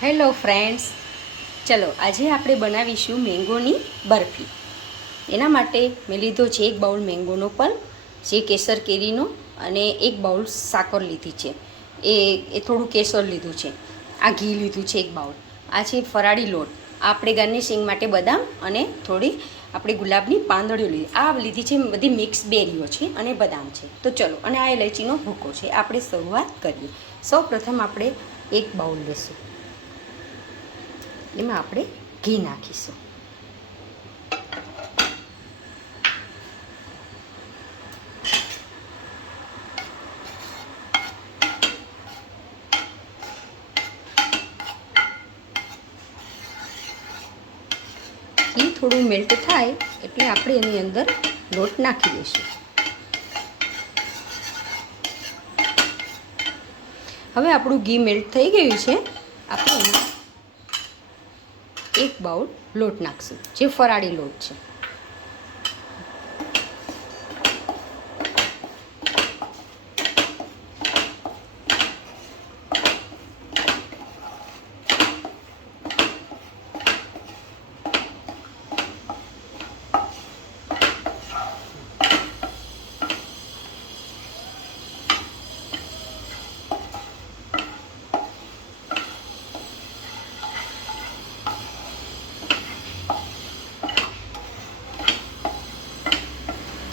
Hello friends, ચલો આજે આપણે બનાવીશું મેંગોની બરફી. એના માટે મેં લીધો છે 1 બાઉલ મેંગોનો પલ્પ, જે કેસર કેરીનો, અને 1 બાઉલ સાકર લીધી છે. એ થોડું કેસર લીધું છે. આ ઘી લીધું છે 1 બાઉલ. આ છે ફરાળી લોટ. આપણે ગાર્નિશિંગ માટે બદામ અને થોડી આપણે ગુલાબની પાંદડીઓ લીધી છે. બધી મિક્સ બેરીઓ છે અને બદામ છે. તો ચલો, અને આ ઇલાયચીનો ભૂકો છે. આપણે શરૂઆત કરીએ. સૌ પ્રથમ આપણે 1 બાઉલ લેશું. એમાં આપણે ઘી નાખીશું. ઘી થોડું મેલ્ટ થાય એટલે આપણે એની અંદર લોટ નાખી દઈશું. હવે આપણું ઘી મેલ્ટ થઈ ગયું છે. આપણે એમાં 1 બાઉલ લોટ નાખશું, જે ફરાળી લોટ છે.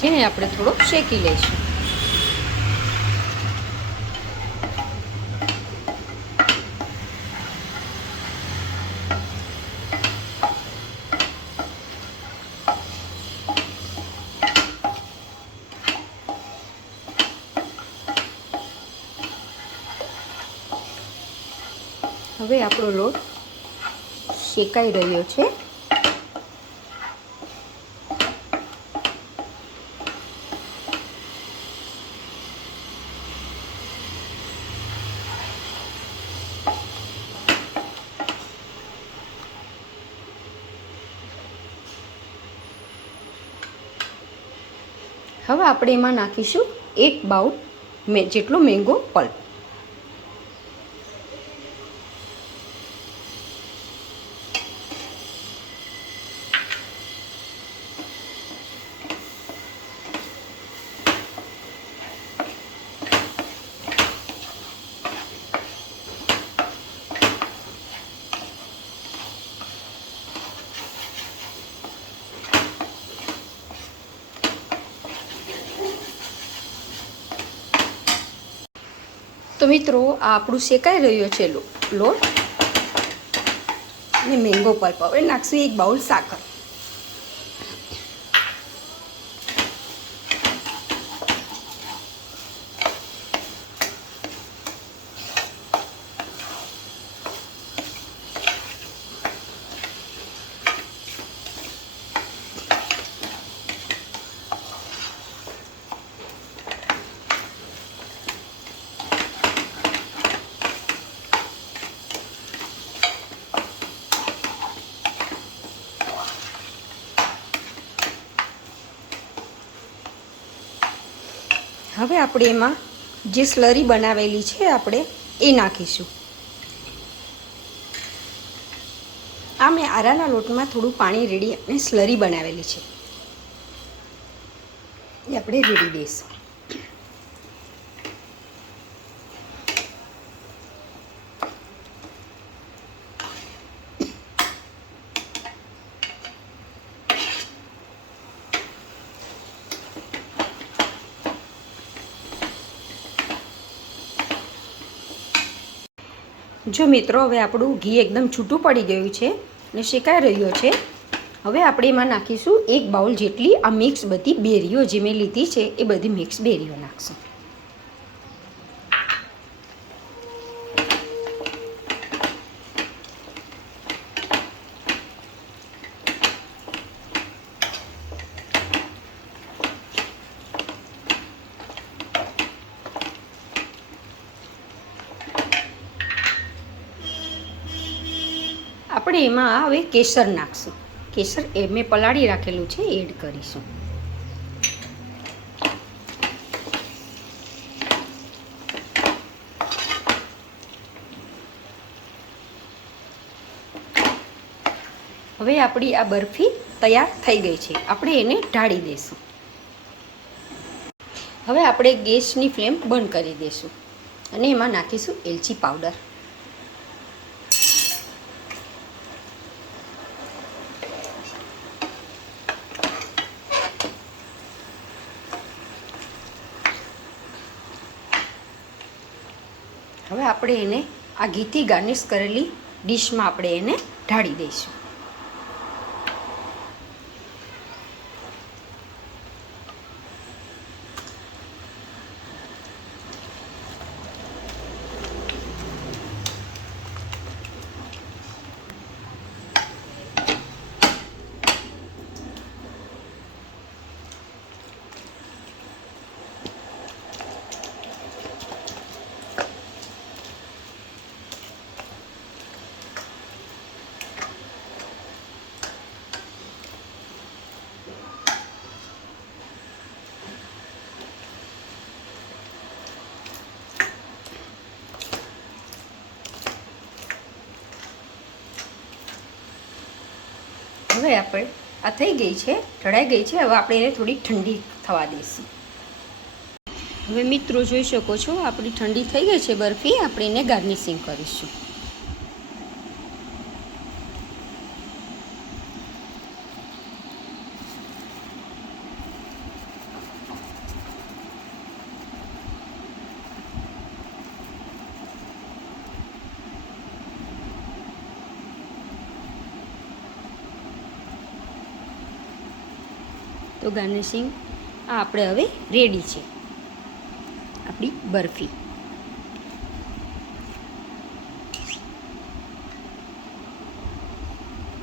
જેને આપણે થોડોક શેકી લઈશું. હવે આપણો લોટ શેકાઈ રહ્યો છે. હવે આપણે એમાં નાખીશું 1 બાઉલ જેટલો મેંગો પલ્પ. તો મિત્રો, આ આપણું શેકાઈ રહ્યો છે લોટ અને મેંગો પલ્પ. હવે નાખશું 1 બાઉલ સાકર. હવે આપણે એમાં જે સ્લરી બનાવેલી છે આપણે એ નાખીશું. આ મેં આરાના લોટમાં થોડું પાણી રેડી અને સ્લરી બનાવેલી છે, એ આપણે રેડી દઈશું. જો મિત્રો, હવે આપણું ઘી એકદમ છૂટું પડી ગયું છે અને શેકાઈ રહ્યો છે. હવે આપણે એમાં નાખીશું 1 બાઉલ જેટલી આ મિક્સ બધી બેરીઓ જે મેં લીધી છે, એ બધી મિક્સ બેરીઓ નાખશું. આપણે એમાં હવે કેસર નાખશું. કેસર એ મેં પલાળી રાખેલું છે, એડ કરીશું. હવે આપણી આ બરફી તૈયાર થઈ ગઈ છે. આપણે એને ઢાળી દઈશું. હવે આપણે ગેસની ફ્લેમ બંધ કરી દઈશું અને એમાં નાખીશું એલચી પાવડર. હવે આપણે એને આ ઘીથી ગાર્નિશ કરેલી ડીશમાં આપણે એને ઢાળી દઈશું. હવે આપણે આ થઈ ગઈ છે, ઢળાઈ ગઈ છે. હવે આપણે એને થોડી ઠંડી થવા દઈશું. હવે મિત્રો જોઈ શકો છો આપણી ઠંડી થઈ ગઈ છે બરફી. આપણે એને ગાર્નિશિંગ કરીશું. તો ગાર્નિશિંગ આ આપણે હવે રેડી છે આપણી બરફી.